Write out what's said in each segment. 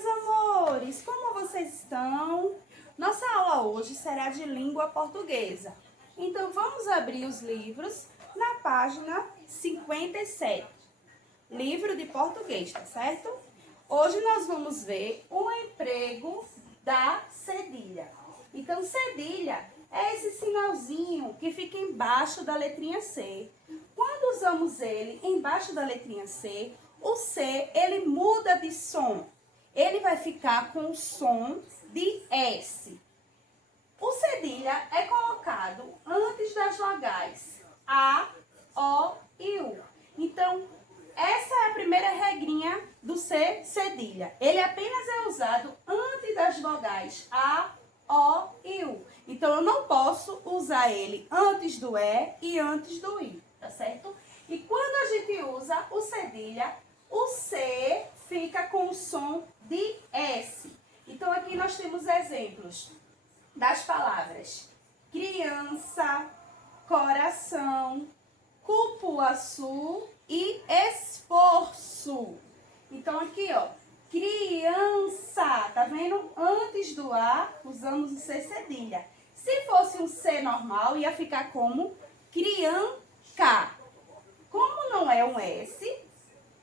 meus amores! Como vocês estão? Nossa aula hoje será de língua portuguesa. Então, vamos abrir os livros na página 57. Livro de português, tá certo? Hoje nós vamos ver o emprego da cedilha. Então, cedilha é esse sinalzinho que fica embaixo da letrinha C. Quando usamos ele embaixo da letrinha C, o C, ele muda de som. Ele vai ficar com o som de S. O cedilha é colocado antes das vogais A, O e U. Então, essa é a primeira regrinha do C cedilha. Ele apenas é usado antes das vogais A, O e U. Então, eu não posso usar ele antes do E e antes do I, tá certo? E quando a gente usa o cedilha, o C fica com o som de S. Então, aqui nós temos exemplos das palavras criança, coração, cupuaçu e esforço. Então, aqui, ó, criança, tá vendo? Antes do A, usamos o C cedilha. Se fosse um C normal, ia ficar como crianca. Como não é um S,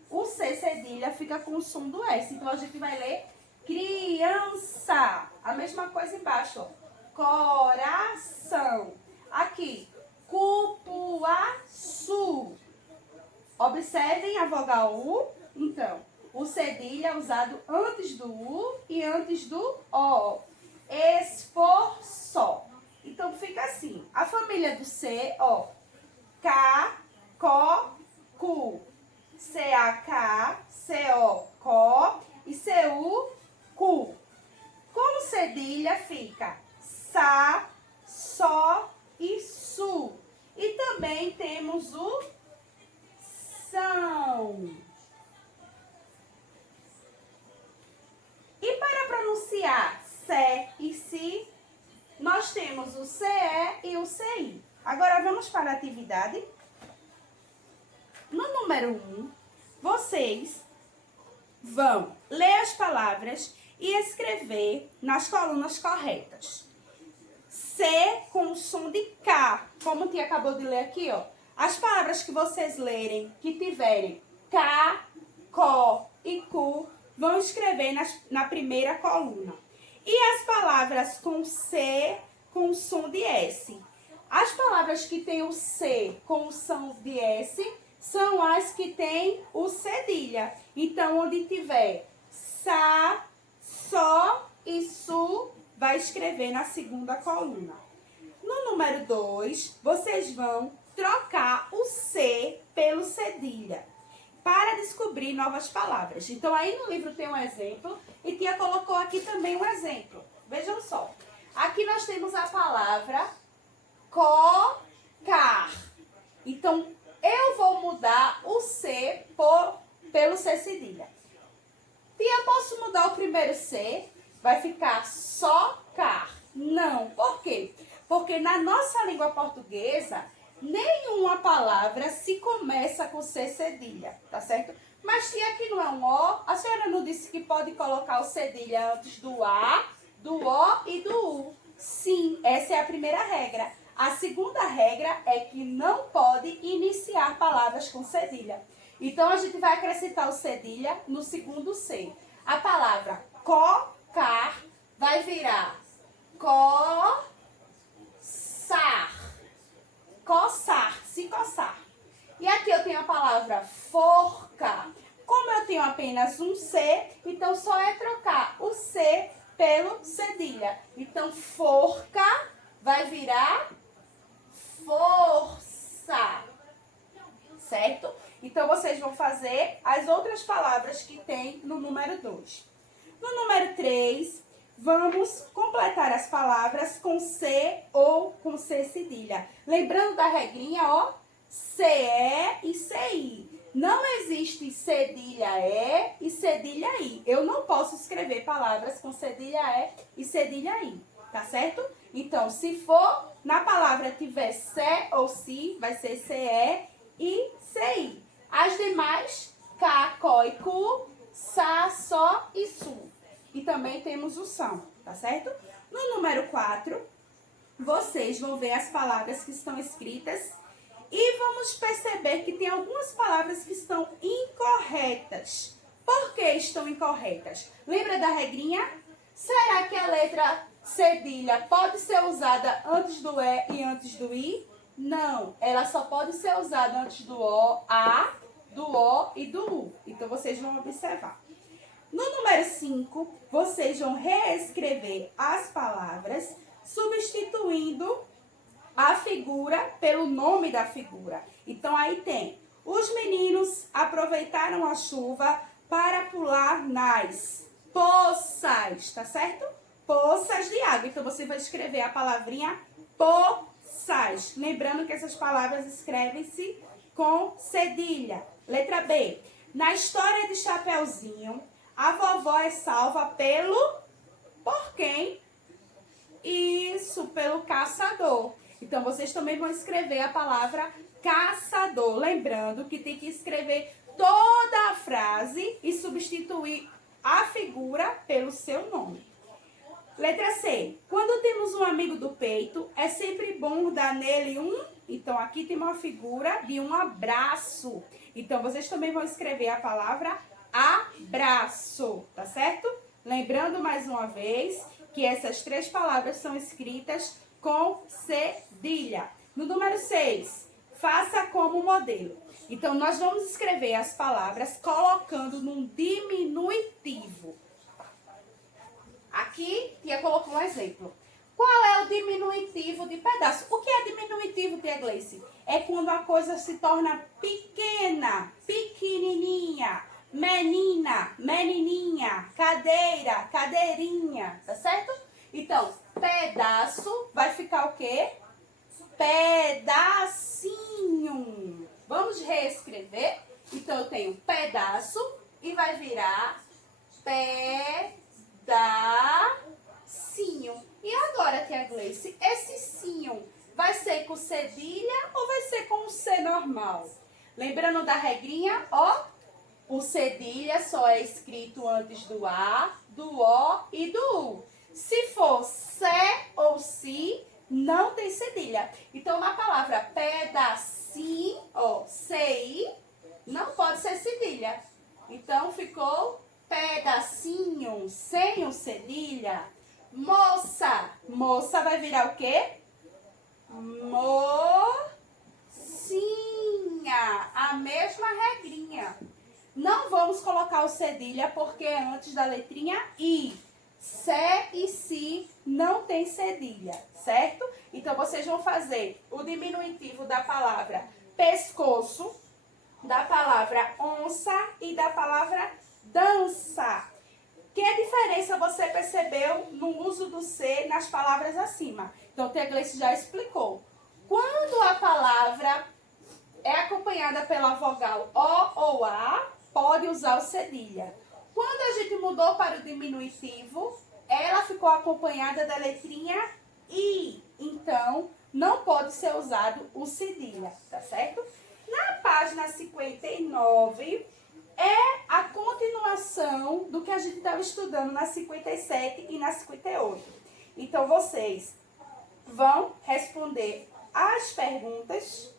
o C cedilha fica com o som do S. Então, a gente vai ler criança. A mesma coisa embaixo, ó. Coração. Aqui, cupuaçu. Observem a vogal U. Então, o cedilha é usado antes do U e antes do O. Esforço. Então, fica assim. A família do C, ó. K, Ko, Ku. C-A-K, C-O, Có e C-U, Cu. Como cedilha fica Sa, Só e Su. E também temos o São. E para pronunciar Sé e Si, nós temos o CE e o CI. Agora vamos para a atividade. No número 1, vocês vão ler as palavras e escrever nas colunas corretas. C com o som de K, como a tia acabou de ler aqui, ó. As palavras que vocês lerem, que tiverem K, Có e Cu, vão escrever na primeira coluna. E as palavras com C com o som de S. As palavras que têm o C com o som de S são as que têm o cedilha. Então, onde tiver Sa, Só e Su, vai escrever na segunda coluna. No número 2, vocês vão trocar o C pelo cedilha para descobrir novas palavras. Então, aí no livro tem um exemplo e tia colocou aqui também um exemplo. Vejam só. Aqui nós temos a palavra cocar. Então, eu vou mudar o C pelo C cedilha. Tia, posso mudar o primeiro C? Vai ficar socar. Não. Por quê? Porque na nossa língua portuguesa, nenhuma palavra se começa com C cedilha, tá certo? Mas tia, aqui não é um O. A senhora não disse que pode colocar o cedilha antes do A, do O e do U. Sim, essa é a primeira regra. A segunda regra é que não pode iniciar palavras com cedilha. Então, a gente vai acrescentar o cedilha no segundo C. A palavra cocar vai virar coçar. Coçar, se coçar. E aqui eu tenho a palavra forca. Como eu tenho apenas um C, então só é trocar o C pelo cedilha. Então, forca vai virar força, certo? Então, vocês vão fazer as outras palavras que tem no número 2. No número 3, vamos completar as palavras com C ou com C cedilha. Lembrando da regrinha, ó, CE e CI. Não existe cedilha E e cedilha I. Eu não posso escrever palavras com cedilha E e cedilha I, tá certo? Então, se for na palavra tiver C ou Si, vai ser CE e CI. As demais, K, Có e Cu, Sa, Só e Su. também temos o são, tá certo? No número 4, vocês vão ver as palavras que estão escritas e vamos perceber que tem algumas palavras que estão incorretas. Por que estão incorretas? Lembra da regrinha? Será que a letra cedilha pode ser usada antes do E e antes do I? Não, ela só pode ser usada antes do O, A, do O e do U. Então, vocês vão observar. No número 5, vocês vão reescrever as palavras, substituindo a figura pelo nome da figura. Então, aí tem: os meninos aproveitaram a chuva para pular nas poças, tá certo? Poças de água. Então, você vai escrever a palavrinha poças. Lembrando que essas palavras escrevem-se com cedilha. Letra B. Na história de Chapeuzinho, a vovó é salva por quem? Isso, pelo caçador. Então, vocês também vão escrever a palavra caçador. Lembrando que tem que escrever toda a frase e substituir a figura pelo seu nome. Letra C. Quando temos um amigo do peito, é sempre bom dar nele um... Então, aqui tem uma figura de um abraço. Então, vocês também vão escrever a palavra abraço, tá certo? Lembrando mais uma vez que essas 3 palavras são escritas com cedilha. No número 6, faça como modelo. Então, nós vamos escrever as palavras colocando num diminutivo. Aqui, tia colocou um exemplo. Qual é o diminutivo de pedaço? O que é diminutivo, tia Gleice? É quando a coisa se torna pequena, pequenininha, menina, menininha, cadeira, cadeirinha, tá certo? Então, pedaço vai ficar o quê? Pedacinho. Vamos reescrever? Então, eu tenho pedaço e vai virar pedacinho. E agora, tia Gleice, esse sinho vai ser com cedilha ou vai ser com o C normal? Lembrando da regrinha, ó, o cedilha só é escrito antes do A, do O e do U. Se for C ou Si, não tem cedilha. Então, na palavra pedacinho, ó, CI, não pode ser cedilha. Então, ficou pedacinho, sem o cedilha. Moça. Moça vai virar o quê? Mocinha. A mesma regrinha. Não vamos colocar o cedilha porque é antes da letrinha I. Sé e Si não tem cedilha, certo? Então, vocês vão fazer o diminutivo da palavra pescoço, da palavra onça e da palavra dança. Que diferença você percebeu no uso do C nas palavras acima? Então, o tia Gleice já explicou. Quando a palavra é acompanhada pela vogal O ou A, pode usar o cedilha. Quando a gente mudou para o diminutivo, ela ficou acompanhada da letrinha I. Então, não pode ser usado o cedilha, tá certo? Na página 59, é a continuação do que a gente estava estudando na 57 e na 58. Então, vocês vão responder as perguntas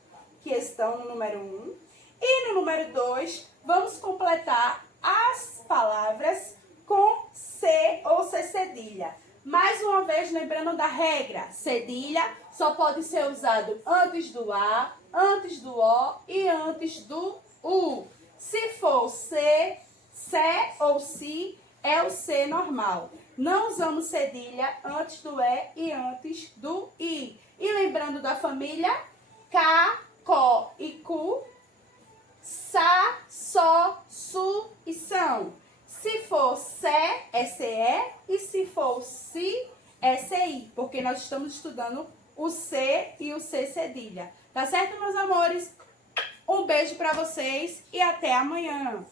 que estão no número 1. E no número 2, vamos completar as palavras com C ou C cedilha. Mais uma vez, lembrando da regra, cedilha só pode ser usado antes do A, antes do O e antes do U. Se for C, Sé ou Si, é o C normal. Não usamos cedilha antes do E e antes do I. E lembrando da família, K, Có e Cu, Sá, Só, Su e São. Se for Sé, é CE, e se for Si, é CI, porque nós estamos estudando o C e o C cedilha. Tá certo, meus amores? Um beijo pra vocês e até amanhã.